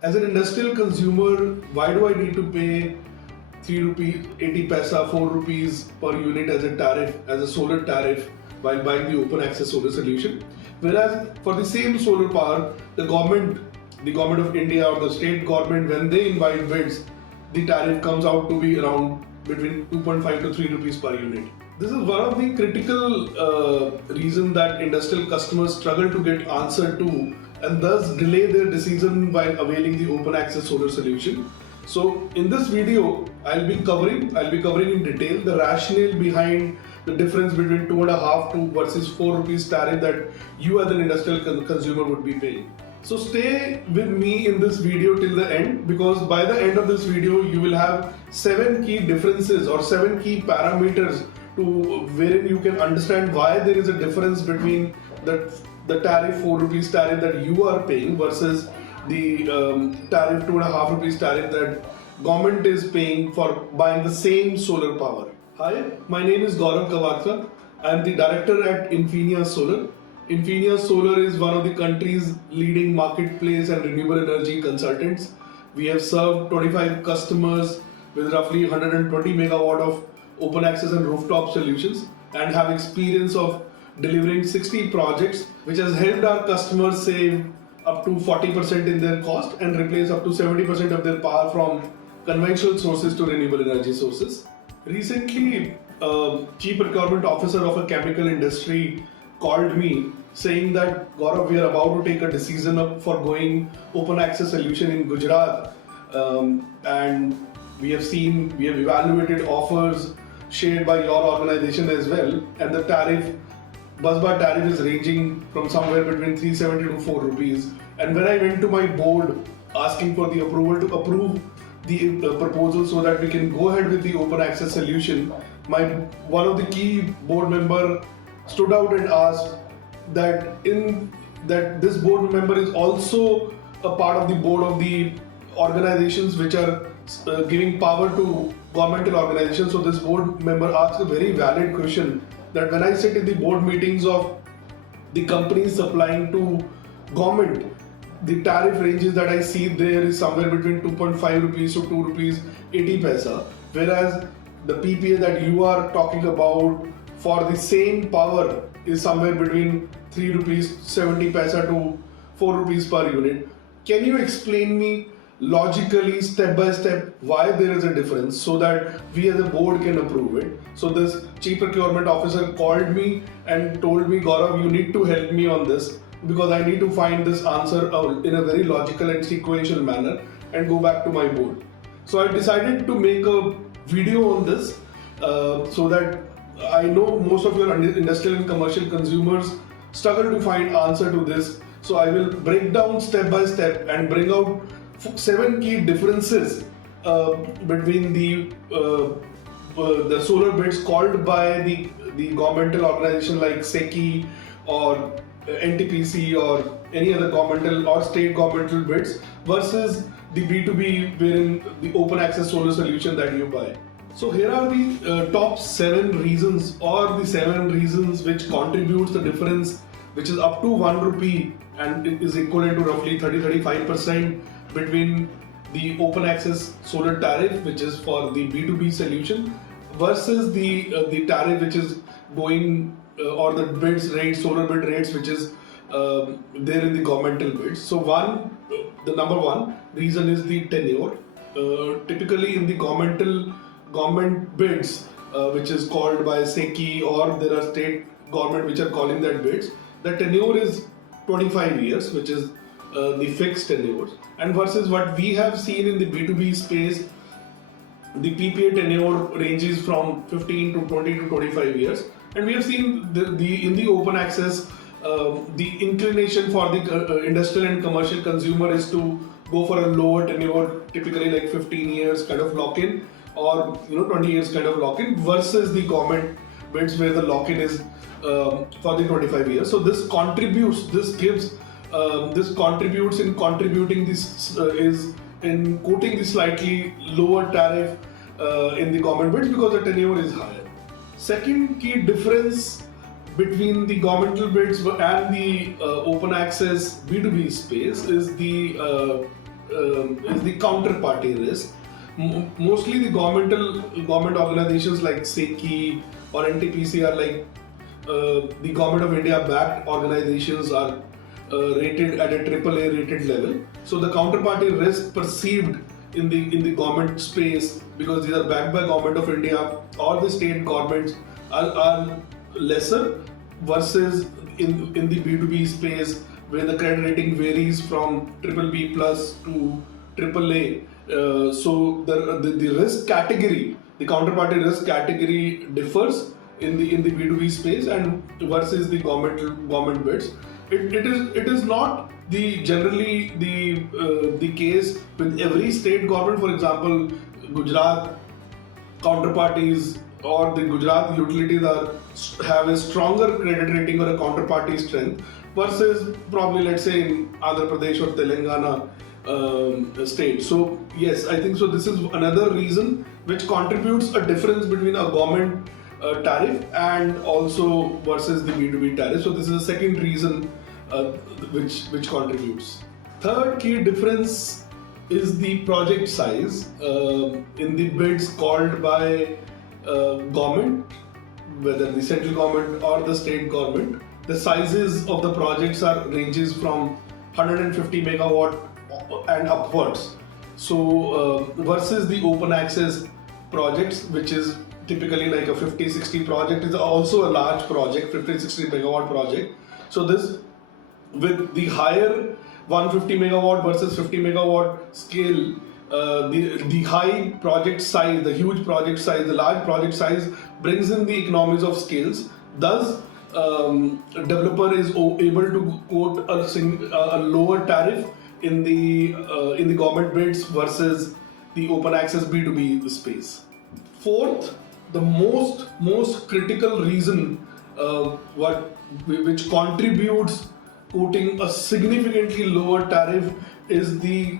As an industrial consumer, why do I need to pay 3 rupees 80 paisa, 4 rupees per unit as a tariff, as a solar tariff while buying the open access solar solution? Whereas for the same solar power, the government of India or the state government, when they invite bids, the tariff comes out to be around between 2.5 to 3 rupees per unit. This is one of the critical reasons that industrial customers struggle to get answer to and thus delay their decision while availing the open access solar solution. So in this video, I'll be covering in detail the rationale behind the difference between 2.5 to versus 4 rupees tariff that you as an industrial consumer would be paying. So stay with me in this video till the end, because by the end of this video you will have 7 key differences or 7 key parameters to wherein you can understand why there is a difference between the tariff 4 rupees tariff that you are paying versus the tariff 2.5 rupees tariff that government is paying for buying the same solar power. Hi, my name is Gaurav Kawatra. I am the director at Infinia Solar. Infinia Solar is one of the country's leading marketplace and renewable energy consultants. We have served 25 customers with roughly 120 megawatt of open access and rooftop solutions and have experience of delivering 60 projects, which has helped our customers save up to 40% in their cost and replace up to 70% of their power from conventional sources to renewable energy sources. Recently, Chief Procurement Officer of a chemical industry called me saying that, Gaurav, we are about to take a decision for going open access solution in Gujarat, and we have evaluated offers shared by your organization as well, and the busbar tariff is ranging from somewhere between 370 to 4 rupees. And when I went to my board asking for the approval to approve the proposal so that we can go ahead with the open access solution, one of the key board member stood out and asked that this board member is also a part of the board of the organizations which are giving power to governmental organizations. So this board member asked a very valid question that when I sit in the board meetings of the companies supplying to government, the tariff ranges that I see there is somewhere between 2.5 rupees to 2 rupees 80 paisa, whereas the PPA that you are talking about for the same power is somewhere between 3 rupees 70 paisa to 4 rupees per unit. Can you explain me logically, step by step, why there is a difference so that we as a board can approve it? So this Chief Procurement Officer called me and told me, Gaurav, you need to help me on this because I need to find this answer in a very logical and sequential manner and go back to my board. So I decided to make a video on this so that I know most of your industrial and commercial consumers struggle to find answer to this. So I will break down step by step and bring out 7 key differences between the solar bids called by the governmental organization like SECI or NTPC or any other governmental or state governmental bids versus the B2B wherein the open access solar solution that you buy. So here are the top 7 reasons or the 7 reasons which contributes the difference, which is up to 1 rupee and it is equivalent to roughly 30-35% between the open access solar tariff, which is for the B2B solution, versus the tariff which is going or the bids rates, solar bid rates, which is there in the governmental bids. So the number one reason is the tenure. Typically in the government bids, which is called by SECI or there are state government which are calling that bids, the tenure is 25 years, which is the fixed tenures, and versus what we have seen in the B2B space, the PPA tenure ranges from 15 to 20 to 25 years, and we have seen in the open access the inclination for the industrial and commercial consumer is to go for a lower tenure, typically like 15 years kind of lock-in or 20 years kind of lock-in, versus the government bids where the lock-in is for the 25 years. So this contributes in contributing this is in quoting the slightly lower tariff in the government bids because the tenure is higher. Second key difference between the governmental bids and the open access B2B space is the is the counterparty risk. Mostly the government organizations like SECI or NTPC are like the Government of India backed organizations are rated at a AAA rated level. So the counterparty risk perceived in the government space, because these are backed by Government of India or the state governments, are lesser versus in the B2B space, where the credit rating varies from BBB plus to AAA. So the risk category, the counterparty risk category differs in the B2B space and versus the government bids. It is not generally the case with every state government. For example, Gujarat counterparties or the Gujarat utilities have a stronger credit rating or a counterparty strength versus probably, let's say, in Andhra Pradesh or Telangana state. So yes, I think so. This is another reason which contributes a difference between a government tariff and also versus the B2B tariff. So this is the second reason which contributes. Third key difference is the project size in the bids called by government, whether the central government or the state government. The sizes of the projects ranges from 150 megawatt and upwards. So versus the open access projects, which is typically like a 50-60 project, is also a large project, 50-60 megawatt project. So this, with the higher 150 megawatt versus 50 megawatt scale, the high project size, the huge project size, the large project size brings in the economies of scales. Thus, developer is able to quote a lower tariff in the government bids versus the open access B2B space. Fourth, the most critical reason which contributes quoting a significantly lower tariff is the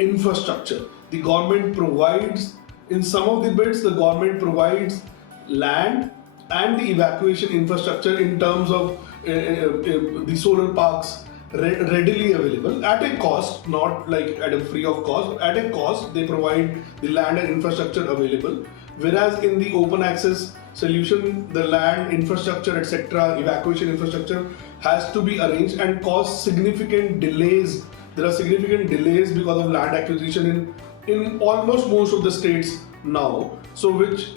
infrastructure. The government provides, in some of the bids, the government provides land and the evacuation infrastructure in terms of the solar parks readily available at a cost, not like at a free of cost. At a cost, they provide the land and infrastructure available. Whereas in the open access solution, the land, infrastructure, etc., evacuation infrastructure has to be arranged and cause significant delays. There are significant delays because of land acquisition in almost most of the states now. So which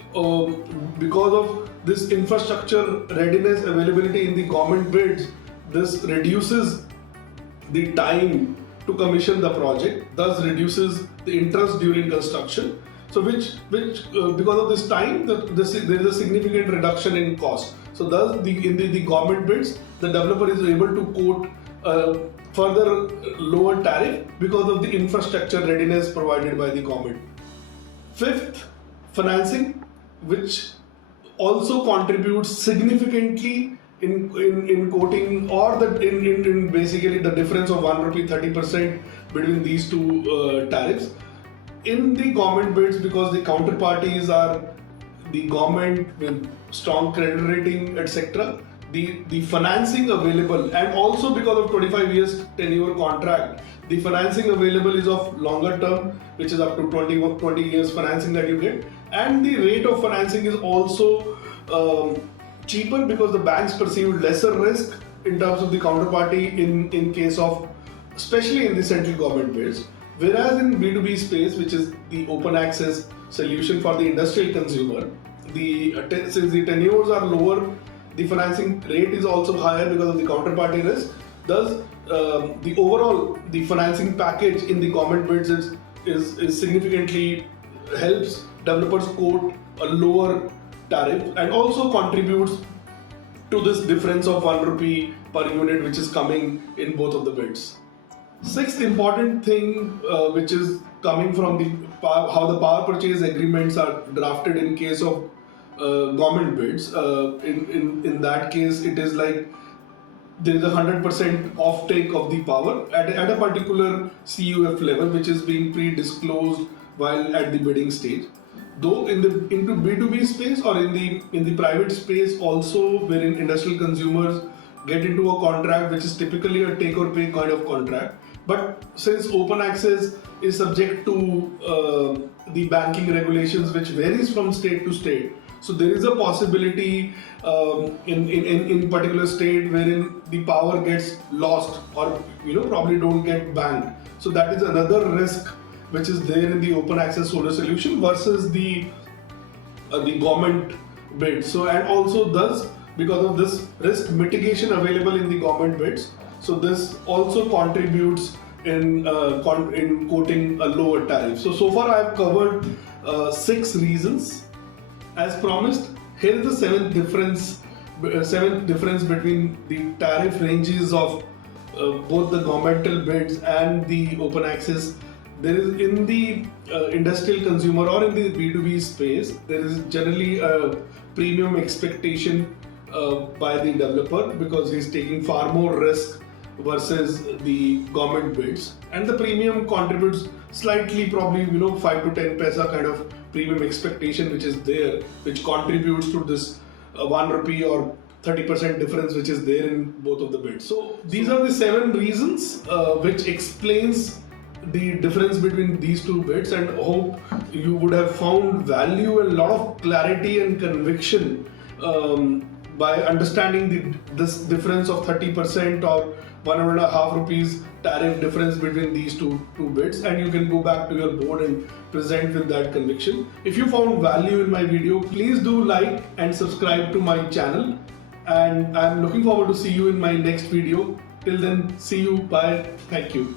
because of this infrastructure readiness availability in the government bids, this reduces the time to commission the project, thus reduces the interest during construction. So which because of this time, there is a significant reduction in cost. So thus in the government bids, the developer is able to quote further lower tariff because of the infrastructure readiness provided by the government. Fifth, financing, which also contributes significantly in quoting, or in basically the difference of 1 rupee 30% between these two tariffs. In the government bids, because the counterparties are the government with strong credit rating, etc., the financing available, and also because of 25 years tenure contract, the financing available is of longer term, which is up to 20 years financing that you get, and the rate of financing is also cheaper because the banks perceive lesser risk in terms of the counterparty in case of, especially in the central government bids. Whereas in B2B space, which is the open access solution for the industrial consumer, since the tenures are lower, the financing rate is also higher because of the counterparty risk. Thus, the financing package in the government bids is significantly helps developers quote a lower tariff and also contributes to this difference of 1 rupee per unit which is coming in both of the bids. Sixth important thing which is coming from how the power purchase agreements are drafted in case of government bids. In that case, it is like there is a 100% offtake of the power at a particular CUF level, which is being pre-disclosed while at the bidding stage. Though into B2B space or in the private space also, wherein industrial consumers get into a contract which is typically a take or pay kind of contract, But since open access is subject to the banking regulations, which varies from state to state, so there is a possibility in particular state wherein the power gets lost or probably don't get banked. So that is another risk which is there in the open access solar solution versus the government bids. So and also thus because of this risk mitigation available in the government bids, so this also contributes in quoting a lower tariff. So far I have covered 6 reasons. As promised, here is the seventh difference between the tariff ranges of both the governmental bids and the open access. There is in the industrial consumer or in the B2B space, there is generally a premium expectation by the developer because he's taking far more risk versus the government bids, and the premium contributes slightly, probably 5 to 10 paisa kind of premium expectation which is there, which contributes to this 1 rupee or 30% difference which is there in both of the bids. So these are the 7 reasons which explains the difference between these two bids, and hope you would have found value and a lot of clarity and conviction by understanding this difference of 30% or 1.5 rupees tariff difference between these two bids, and you can go back to your board and present with that conviction. If you found value in my video, please do like and subscribe to my channel, and I'm looking forward to see you in my next video. Till then, see you, bye, thank you.